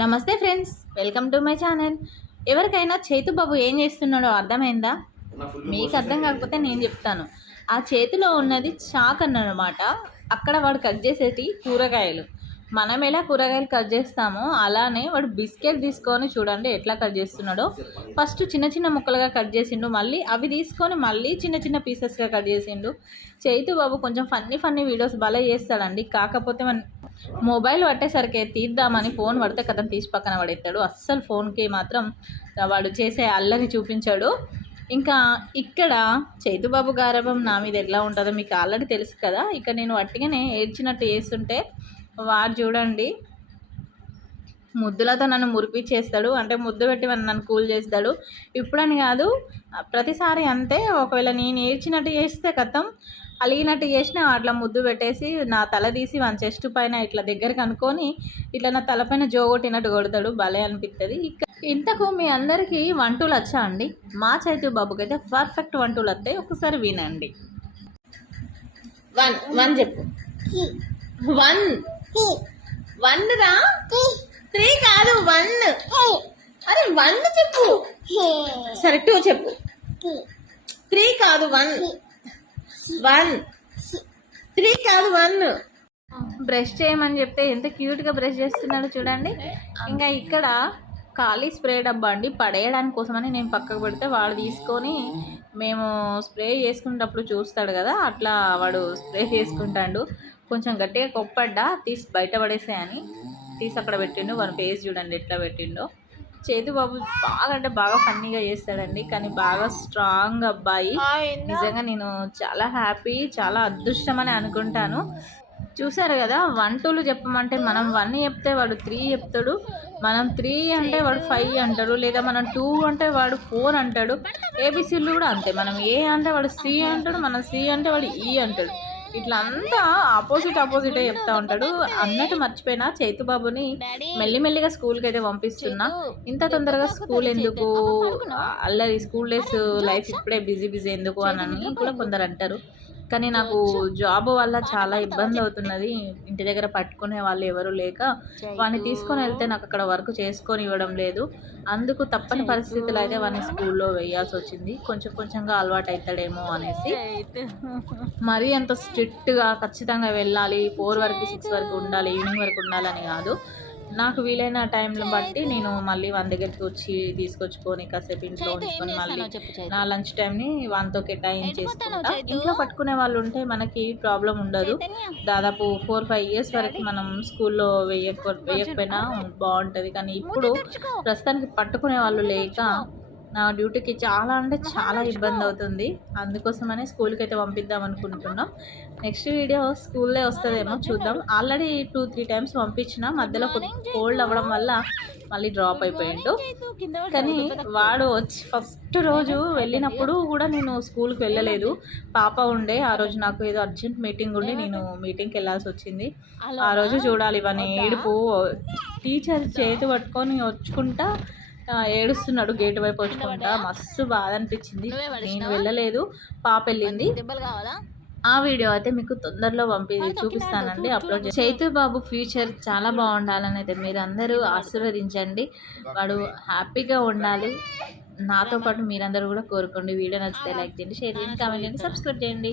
నమస్తే friends welcome to my channel. ఎవరికైనా చేతు బాబు ఏం చేస్తున్నాడో అర్థమైందా? మీకు అర్థం కాకపోతే నేను చెప్తాను. ఆ చేతిలో ఉన్నది చాక్ అన్నమాట. అక్కడ వాడు కట్ చేసేటి కూరగాయలు. మనం ఎలా కూరగాయలు కట్ చేస్తామో అలానే వాడు బిస్కెట్ తీసుకొని చూడండి ఎట్లా కట్ చేస్తున్నాడో. ఫస్ట్ చిన్న చిన్న ముక్కలుగా కట్ చేసిండు మళ్ళీ అవి తీసుకొని మళ్ళీ చిన్న చిన్న పీసెస్గా కట్ చేసిండు. చైతు బాబు కొంచెం ఫన్నీ ఫన్నీ వీడియోస్ భలే చేస్తాడండి. కాకపోతే మన మొబైల్ పట్టేసరికి తీద్దామని ఫోన్ పడితే కథ తీసి పక్కన పడేస్తాడు అస్సలు ఫోన్కి మాత్రం వాడు చేసే అల్లరి చూపించాడు. ఇంకా ఇక్కడ చైతుబాబు గారభం నా మీద ఎట్లా ఉంటుందో మీకు ఆల్రెడీ తెలుసు కదా. ఇక నేను వట్టిగానే ఏడ్చినట్టు చేస్తుంటే వాడు చూడండి. ముద్దులతో నన్ను మురిపించేస్తాడు. అంటే ముద్దు పెట్టి నన్ను కూల్ చేస్తాడు. ఇప్పుడని కాదు ప్రతిసారి అంతే. ఒకవేళ నేను ఏడ్చినట్టు చేస్తే కథం. అలిగినట్టు చేసిన అట్లా ముద్దు పెట్టేసి నా తల తీసి వన్ చెస్ట్ పైన ఇట్లా దగ్గరికి అనుకొని ఇట్లా నా తలపైన జోగొట్టినట్టు కొడతాడు. భలే అనిపిస్తుంది ఇక ఇంతకు మీ అందరికీ వంటలు వచ్చా అండి? మా చైతు బాబుకి అయితే పర్ఫెక్ట్ వంటలు వస్తాయి ఒకసారి వినండి. వన్ వన్ చెప్పు. వన్. వన్ రా? త్రీ కాదు వన్. అరే వన్ చెప్పు. సరే టూ చెప్పు. త్రీ కాదు వన్. వన్. త్రీ కాదు వన్. బ్రష్ చేయమని చెప్తే ఎంత క్యూట్గా బ్రష్ చేస్తున్నాడో చూడండి. ఇంకా ఇక్కడ ఖాళీ స్ప్రే డబ్బా అండి. పడేయడానికి కోసమని నేను పక్కకు పెడితే వాడు తీసుకొని మేము స్ప్రే చేసుకునేటప్పుడు చూస్తాడు కదా అట్లా వాడు స్ప్రే చేసుకుంటాడు. కొంచెం గట్టిగా కొప్పడ్డా తీసి బయట పడేసాయని తీసి అక్కడ పెట్టిండు వాడి ఫేస్ చూడండి ఎట్లా పెట్టిండో. చేతు బాబు బాగా అంటే బాగా ఫన్నీగా చేస్తాడండి కానీ బాగా స్ట్రాంగ్ అబ్బాయి. నిజంగా నేను చాలా హ్యాపీ చాలా అదృష్టం అని అనుకుంటాను. చూసారు కదా వన్ టూలు చెప్పమంటే మనం వన్ చెప్తే వాడు త్రీ చెప్తాడు మనం త్రీ అంటే వాడు ఫైవ్ అంటాడు లేదా మనం టూ అంటే వాడు ఫోర్ అంటాడు. ఏబిసిలు కూడా అంతే. మనం ఏ అంటే వాడు సి అంటాడు మనం సి అంటే వాడు ఈ అంటాడు. ఇట్లా అంతా ఆపోజిట్ ఆపోజిట్ చెప్తా ఉంటాడు. అన్నట్టు మర్చిపోయినా చైతుబాబుని మెల్లిమెల్లిగా స్కూల్కి అయితే పంపిస్తున్నా ఇంత తొందరగా స్కూల్ ఎందుకు? అల్లరి స్కూల్ డేస్ లైఫ్ ఇప్పుడే బిజీ బిజీ ఎందుకు అని కూడా కొందరు అంటారు. కానీ నాకు జాబ్ వల్ల చాలా ఇబ్బంది అవుతున్నది. ఇంటి దగ్గర పట్టుకునే వాళ్ళు ఎవరు లేక వాడిని తీసుకొని వెళ్తే నాకు అక్కడ వర్క్ చేసుకొని ఇవ్వడం లేదు. అందుకు తప్పని పరిస్థితులు అయితే వాడిని స్కూల్లో వేయాల్సి వచ్చింది. కొంచెం కొంచెంగా అలవాటు అవుతాడేమో అనేసి మరీ అంత స్ట్రిక్ట్గా ఖచ్చితంగా వెళ్ళాలి. ఫోర్ వరకు సిక్స్ వరకు ఉండాలి. ఈవినింగ్ వరకు ఉండాలని కాదు. నాకు వీలైన టైంలో బట్టి నేను మళ్ళీ వన్ దగ్గరికి వచ్చి తీసుకొచ్చుకొని కాసేపు ఇంట్లో ఉంచుకొని మళ్ళీ నా లంచ్ టైంని వన్తో కేటాయించేసుకుంటా. ఇంట్లో పట్టుకునే వాళ్ళు ఉంటే మనకి ప్రాబ్లం ఉండదు. దాదాపు ఫోర్ ఫైవ్ ఇయర్స్ వరకు మనం స్కూల్లో వేయక వేయకపోయినా బాగుంటుంది. కానీ ఇప్పుడు ప్రస్తుతానికి పట్టుకునే వాళ్ళు లేక నా డ్యూటీకి చాలా అంటే చాలా ఇబ్బంది అవుతుంది. అందుకోసమనే స్కూల్కి అయితే పంపిద్దాం అనుకుంటున్నాం. నెక్స్ట్ వీడియో స్కూల్లో వస్తుందేమో చూద్దాం. ఆల్రెడీ టూ త్రీ టైమ్స్ పంపించిన మధ్యలో కోల్డ్ అవ్వడం వల్ల మళ్ళీ డ్రాప్ అయిపోయిండు. కానీ వాడు వచ్చి ఫస్ట్ రోజు వెళ్ళినప్పుడు కూడా నేను స్కూల్కి వెళ్ళలేదు. పాప ఉండే ఆ రోజు నాకు ఏదో అర్జెంట్ మీటింగ్ ఉండి నేను మీటింగ్కి వెళ్ళాల్సి వచ్చింది. ఆ రోజు చూడాలి ఇవన్నీ ఏడుపు. టీచర్ చేతి పట్టుకొని వచ్చుకుంటా ఏడుస్తున్నాడు గేట్ వైపు వచ్చుకుంటా. మస్తు బాధ అనిపించింది నేను వెళ్ళలేదు. పాప వెళ్ళింది. ఆ వీడియో అయితే మీకు తొందరలో పంపి చూపిస్తానండి. అప్లోడ్ చైతు బాబు ఫ్యూచర్ చాలా బాగుండాలని అయితే మీరు అందరూ ఆశీర్వదించండి. వాడు హ్యాపీగా ఉండాలి. నాతో పాటు మీరందరూ కూడా కోరుకోండి. వీడియో నచ్చితే లైక్ చేయండి షేర్ చేయండి కామెంట్ చేయండి సబ్స్క్రైబ్ చేయండి.